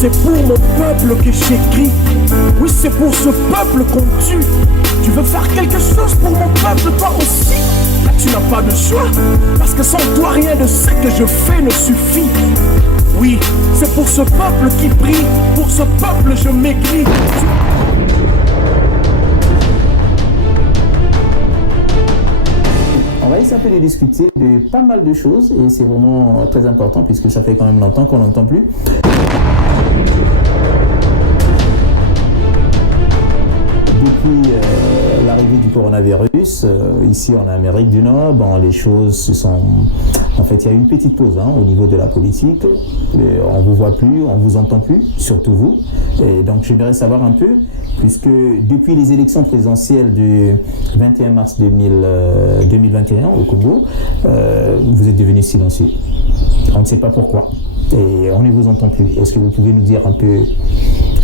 c'est pour mon peuple que j'écris. Oui, c'est pour ce peuple qu'on tue. Tu veux faire quelque chose pour mon peuple, toi aussi? Là, tu n'as pas de choix, parce que sans toi, rien de ce que je fais ne suffit. Oui, c'est pour ce peuple qui prie, pour ce peuple je maigris. On va essayer un peu de discuter de pas mal de choses et c'est vraiment très important puisque ça fait quand même longtemps qu'on n'entend plus. Depuis l'arrivée du coronavirus, ici en Amérique du Nord, bon, les choses se sont... En fait, il y a eu une petite pause au niveau de la politique. On ne vous voit plus, on ne vous entend plus, surtout vous. Et donc, j'aimerais savoir un peu, puisque depuis les élections présidentielles du 21 mars 2021 au Congo, vous êtes devenu silencieux. On ne sait pas pourquoi. Et on ne vous entend plus. Est-ce que vous pouvez nous dire un peu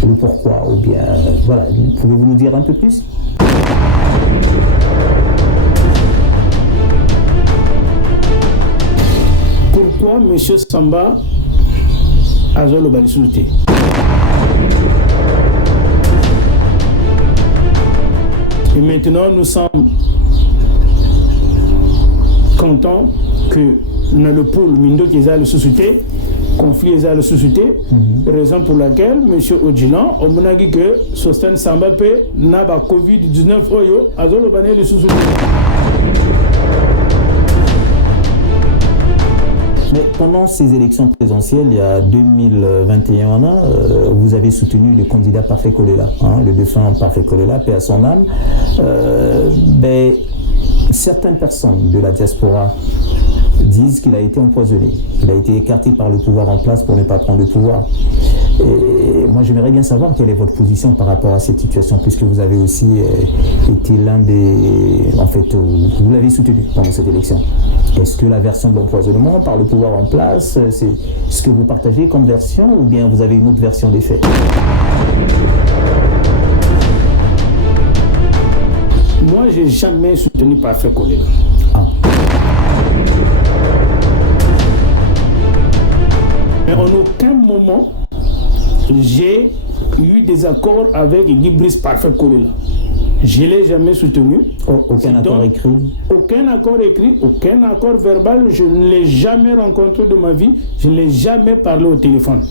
le pourquoi ou bien, voilà, pouvez-vous nous dire un peu plus? Pourquoi M. Samba a joué le balisouté? Et maintenant, nous sommes contents que dans le pôle Mindo qui a le sous-souté, conflit est le sous-souté, raison pour laquelle M. Odjilan, on a dit que Sosten Samba peut n'a pas Covid-19 oyo, a joué le sous-souté. Mais pendant ces élections présidentielles, il y a 2021, vous avez soutenu le candidat Parfait Kolela, le défunt Parfait Kolela, paix à son âme. Certaines personnes de la diaspora disent qu'il a été empoisonné, qu'il a été écarté par le pouvoir en place pour ne pas prendre le pouvoir. Et moi, j'aimerais bien savoir quelle est votre position par rapport à cette situation, puisque vous avez aussi été l'un des... En fait, vous l'avez soutenu pendant cette élection. Est-ce que la version de l'empoisonnement par le pouvoir en place, c'est ce que vous partagez comme version, ou bien vous avez une autre version des faits? Moi, je n'ai jamais soutenu Parfait Kolela. Mais en aucun moment, j'ai eu des accords avec Guy-Brice Parfait Kolela. Je ne l'ai jamais soutenu. Aucun accord écrit? Aucun accord écrit, aucun accord verbal. Je ne l'ai jamais rencontré de ma vie. Je ne l'ai jamais parlé au téléphone.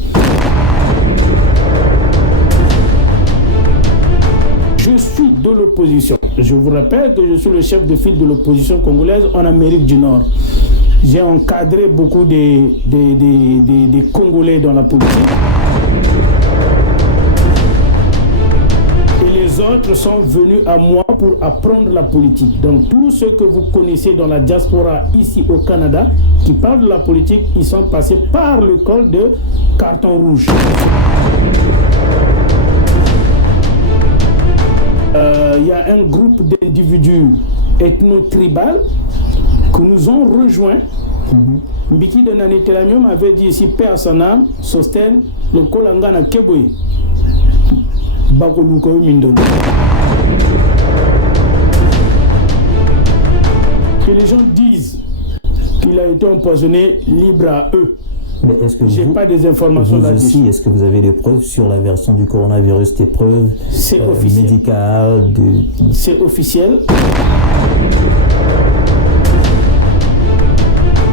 Je suis de l'opposition. Je vous rappelle que je suis le chef de file de l'opposition congolaise en Amérique du Nord. J'ai encadré beaucoup des Congolais dans la politique. Et les autres sont venus à moi pour apprendre la politique. Donc tous ceux que vous connaissez dans la diaspora ici au Canada, qui parlent de la politique, ils sont passés par l'école de carton rouge. Il y a un groupe d'individus ethno-tribal que nous ont rejoints. Mbiki de Nanitelamium avait dit ici, paix à son âme, Sosten, le Kolangana Keboy, Bakoluko Mindon. Que les gens disent qu'il a été empoisonné, libre à eux. Mais est-ce que j'ai pas des informations là-dessus? Est-ce que vous avez des preuves sur la version du coronavirus, des preuves médicales? C'est officiel.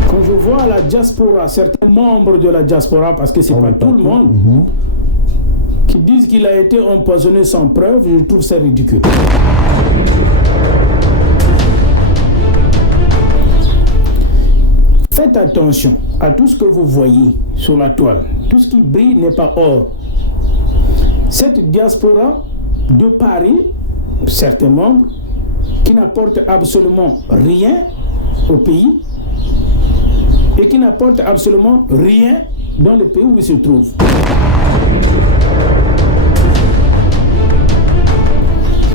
Quand je vois la diaspora, certains membres de la diaspora, parce que c'est pas tout le monde, qui disent qu'il a été empoisonné sans preuve, je trouve ça ridicule. Faites attention à tout ce que vous voyez sur la toile. Tout ce qui brille n'est pas or. Cette diaspora de Paris, certains membres, qui n'apportent absolument rien au pays et qui n'apportent absolument rien dans le pays où ils se trouvent.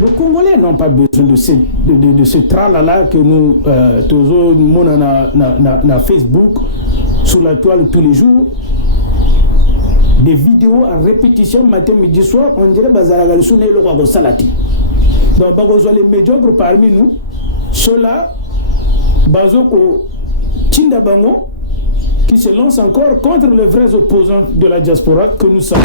Les Congolais n'ont pas besoin de ce tralala que nous, tous na Facebook, sur la toile tous les jours. Des vidéos à répétition matin, midi, soir, on dirait que c'est le salati. Donc, les médiocres parmi nous, ceux-là, Bazoko, Tindabango, qui se lance encore contre les vrais opposants de la diaspora que nous sommes.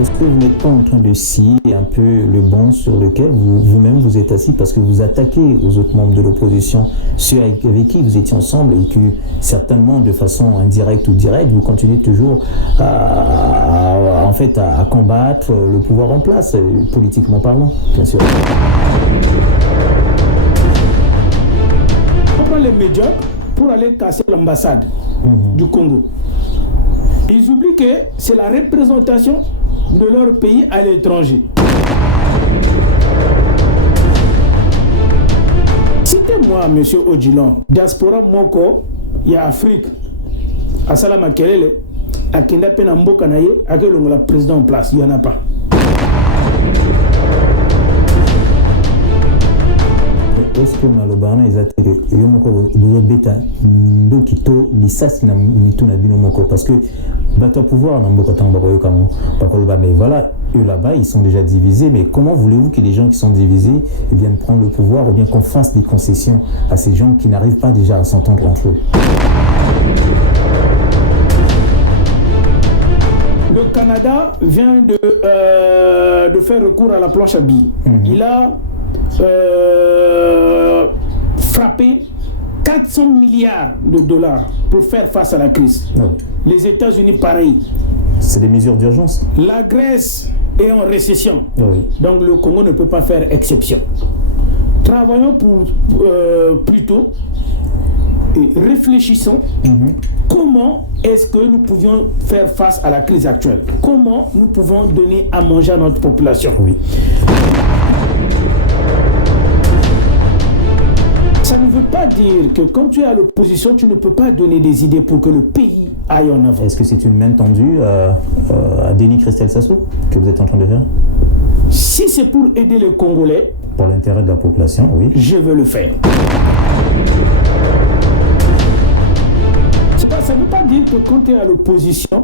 Est-ce que vous n'êtes pas en train de scier un peu le banc sur lequel vous-même vous êtes assis parce que vous attaquez aux autres membres de l'opposition, ceux avec qui vous étiez ensemble et que certainement de façon indirecte ou directe, vous continuez toujours à combattre le pouvoir en place, politiquement parlant, bien sûr. On prend les médias pour aller casser l'ambassade du Congo. Ils oublient que c'est la représentation de leur pays à l'étranger. Citez-moi, M. Odilon, diaspora moko, il y a Afrique, à Salama Kelele, à Kenda Penambo Kanaye, à quel la président en place, il n'y en a pas. Est-ce que malobana ezate yo moko bozobeta ndoki to lisasi na mitu na bino moko parce que bato pouvoir na mboka tango bakoyo kango bakoloba mais voilà eux là-bas ils sont déjà divisés mais comment voulez-vous que les gens qui sont divisés viennent prendre le pouvoir ou bien qu'on fasse des concessions à ces gens qui n'arrivent pas déjà à s'entendre entre eux? Le Canada vient de faire recours à la planche à billets. Il a frappé 400 milliards de dollars pour faire face à la crise. Non. Les États-Unis, pareil. C'est des mesures d'urgence. La Grèce est en récession. Oui. Donc le Congo ne peut pas faire exception. Travaillons plutôt et réfléchissons comment est-ce que nous pouvions faire face à la crise actuelle. Comment nous pouvons donner à manger à notre population. Oui. Ça ne veut pas dire que quand tu es à l'opposition, tu ne peux pas donner des idées pour que le pays aille en avant. Est-ce que c'est une main tendue à Denis Christel Sassou que vous êtes en train de faire? Si c'est pour aider les Congolais, pour l'intérêt de la population, oui. Je veux le faire. Ça ne veut pas dire que quand tu es à l'opposition,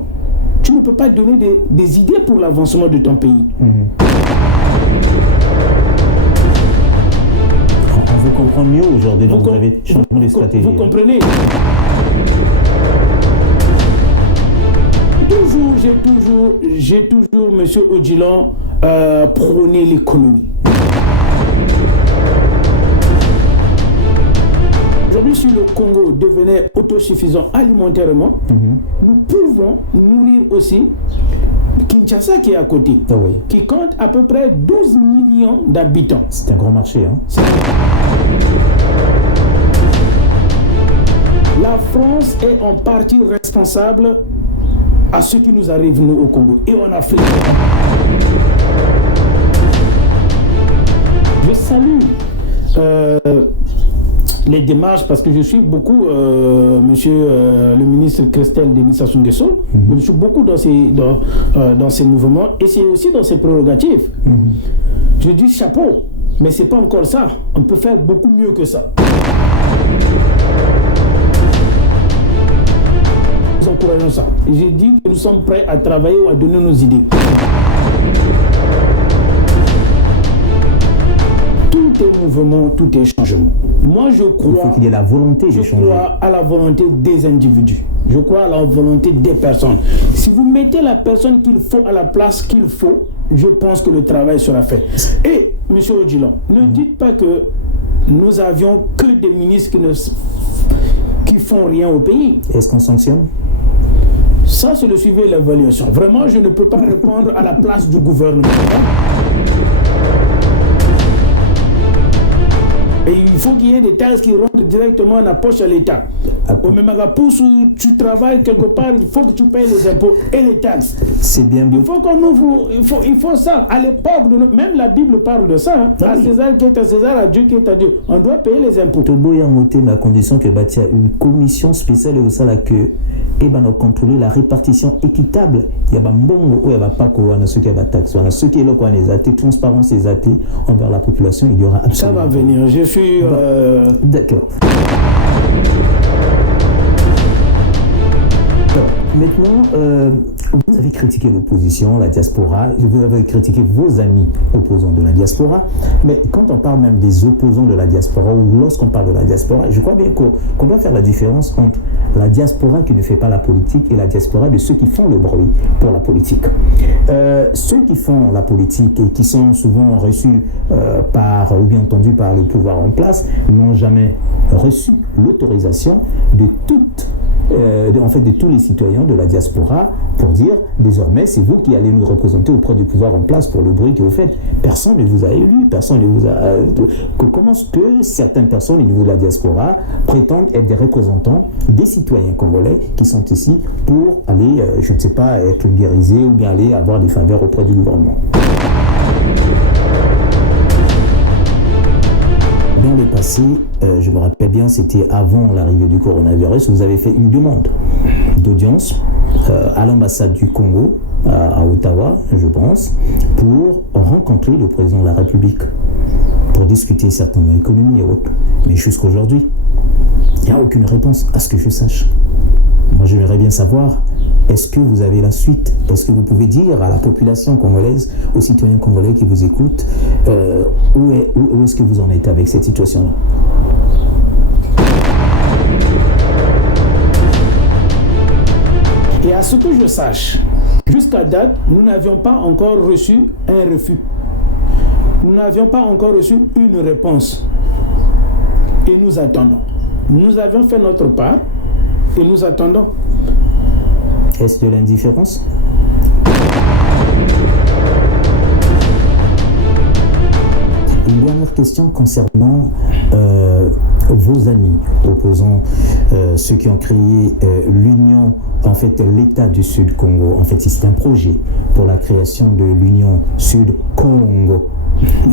tu ne peux pas donner des idées pour l'avancement de ton pays. On vous comprend mieux aujourd'hui, donc vous avez changement de stratégie. Vous comprenez? J'ai toujours, M. Odilon, prôné l'économie. Aujourd'hui, si le Congo devenait autosuffisant alimentairement, nous pouvons nourrir aussi Kinshasa qui est à côté, qui compte à peu près 12 millions d'habitants. C'est un grand marché. La France est en partie responsable à ce qui nous arrive, nous, au Congo et en Afrique. Je salue les démarches parce que je suis beaucoup monsieur le ministre Christel Denis Sassou Nguesso. Je suis beaucoup dans ces mouvements et c'est aussi dans ses prérogatives. Je dis chapeau, mais c'est pas encore ça. On peut faire beaucoup mieux que ça. Nous encourageons ça. J'ai dit que nous sommes prêts à travailler ou à donner nos idées. Tout est mouvement, tout est changement. Moi, je crois... Il faut qu'il y ait la volonté de changer. Je crois à la volonté des individus. Je crois à la volonté des personnes. Si vous mettez la personne qu'il faut à la place qu'il faut, je pense que le travail sera fait. Et, M. Odilon, ne dites pas que nous avions que des ministres qui font rien au pays. Est-ce qu'on sanctionne? Ça, c'est le suivi et l'évaluation. Vraiment, je ne peux pas répondre à la place du gouvernement. Et il faut qu'il y ait des taxes qui rentrent directement dans la poche à l'État. Au même pouce où tu travailles quelque part, il faut que tu payes les impôts et les taxes. C'est bien beau. Il faut qu'on ouvre, il faut ça. À l'époque, même la Bible parle de ça. À César qui est à César, à Dieu qui est à Dieu. On doit payer les impôts. Tobo y a monté ma condition que bâtir une commission spéciale au sein que contrôler la répartition équitable. Il y a mbongo ou il y a pas quoi, ceux qui a taxes, on a ceux qui est là quoi, les athées, transparence et athées envers la population, il y aura absolument. Ça va venir. Je suis. D'accord. Maintenant, vous avez critiqué l'opposition, la diaspora, vous avez critiqué vos amis opposants de la diaspora, mais quand on parle même des opposants de la diaspora, ou lorsqu'on parle de la diaspora, je crois bien qu'on doit faire la différence entre la diaspora qui ne fait pas la politique et la diaspora de ceux qui font le bruit pour la politique. Ceux qui font la politique et qui sont souvent reçus ou bien entendus par le pouvoir en place n'ont jamais reçu l'autorisation de de tous les citoyens de la diaspora pour dire désormais c'est vous qui allez nous représenter auprès du pouvoir en place pour le bruit que vous faites. Personne ne vous a élu, personne ne vous a... Comment est-ce que certaines personnes au niveau de la diaspora prétendent être des représentants des citoyens congolais qui sont ici pour aller, je ne sais pas, être guérisés ou bien aller avoir des faveurs auprès du gouvernement? Dans le passé, je me rappelle bien, c'était avant l'arrivée du coronavirus, vous avez fait une demande d'audience à l'ambassade du Congo, à Ottawa, je pense, pour rencontrer le président de la République, pour discuter certainement économie et autres. Mais jusqu'à aujourd'hui, il n'y a aucune réponse, à ce que je sache. Moi, j'aimerais bien savoir, est-ce que vous avez la suite? Est-ce que vous pouvez dire à la population congolaise, aux citoyens congolais qui vous écoutent, où est-ce que vous en êtes avec cette situation-là? Et à ce que je sache, jusqu'à date, nous n'avions pas encore reçu un refus. Nous n'avions pas encore reçu une réponse. Et nous attendons. Nous avions fait notre part et nous attendons. Est-ce de l'indifférence? Une dernière question concernant vos amis opposants, ceux qui ont créé l'Union, en fait l'État du Sud Congo. En fait, c'est un projet pour la création de l'Union Sud Congo.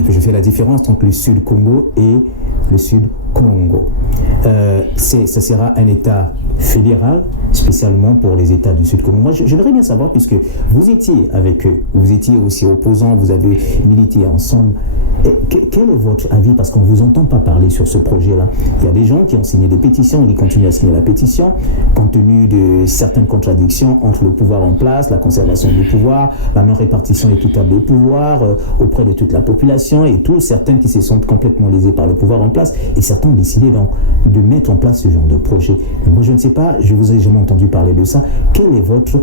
Je fais la différence entre le Sud Congo et le Sud Congo. Ça sera un État fédéral, spécialement pour les États du Sud Congo. Moi, j'aimerais bien savoir, puisque vous étiez avec eux, vous étiez aussi opposants, vous avez milité ensemble. Quel est votre avis? Parce qu'on ne vous entend pas parler sur ce projet-là. Il y a des gens qui ont signé des pétitions, qui continuent à signer la pétition, compte tenu de certaines contradictions entre le pouvoir en place, la conservation du pouvoir, la non-répartition équitable des pouvoirs auprès de toute la population, et tous certains qui se sentent complètement lésés par le pouvoir en place, et certains ont décidé donc de mettre en place ce genre de projet. Et moi, je ne sais pas, je vous ai jamais entendu parler de ça. Quelle est votre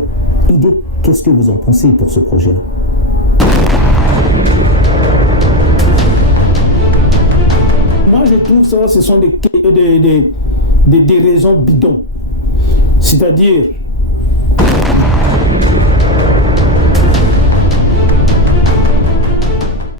idée? Qu'est-ce que vous en pensez pour ce projet-là? Je trouve ça, ce sont des raisons bidons. C'est-à-dire,